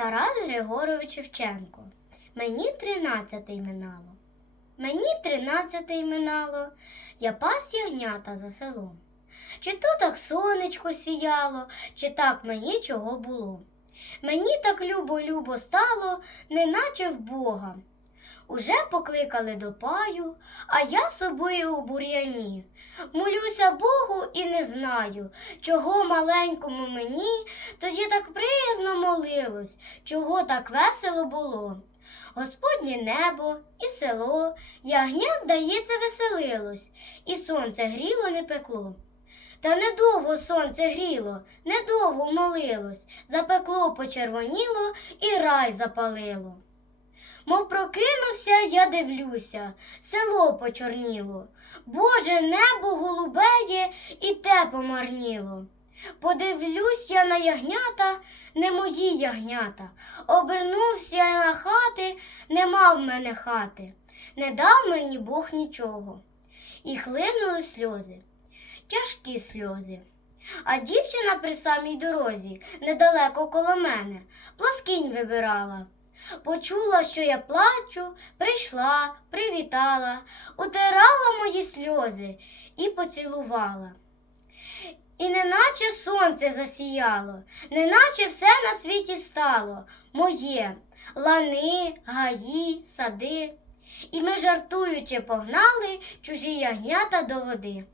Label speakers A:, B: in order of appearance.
A: Тарас Григорович Шевченко. Мені тринадцятий минало. Мені тринадцяте минало, я пас ягнята за селом. Чи то так сонечко сіяло, чи так мені чого було. Мені так любо-любо стало, неначе в Бога. Уже покликали до паю, а я собою у бур'яні. Молюся Богу і не знаю, чого маленькому мені тоді так приязно молилось, чого так весело було. Господнє небо і село, ягня, здається, веселилось, і сонце гріло не пекло. Та недовго сонце гріло, недовго молилось, запекло почервоніло і рай запалило. Мов прокинувся, я дивлюся, село почорніло. Боже, небо голубеє і те помарніло. Подивлюсь я на ягнята, не мої ягнята. Обернувся я на хати, нема в мене хати. Не дав мені Бог нічого. І хлинули сльози, тяжкі сльози. А дівчина при самій дорозі, недалеко коло мене, плоскінь вибирала. Почула, що я плачу, прийшла, привітала, утирала мої сльози і поцілувала. І неначе сонце засіяло, неначе все на світі стало моє лани, гаї, сади. І ми, жартуючи, погнали чужі ягнята до води.